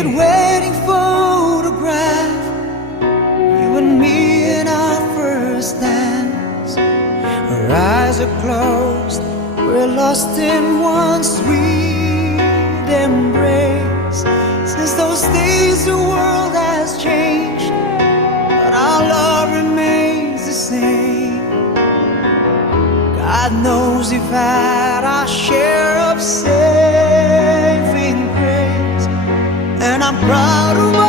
faded wedding photograph, you and me in our first dance. Our eyes are closed, we're lost in one sweet embrace. Since those days the world has changed, but our love remains the same. God knows we've had our share of saving grace, and I'm proud of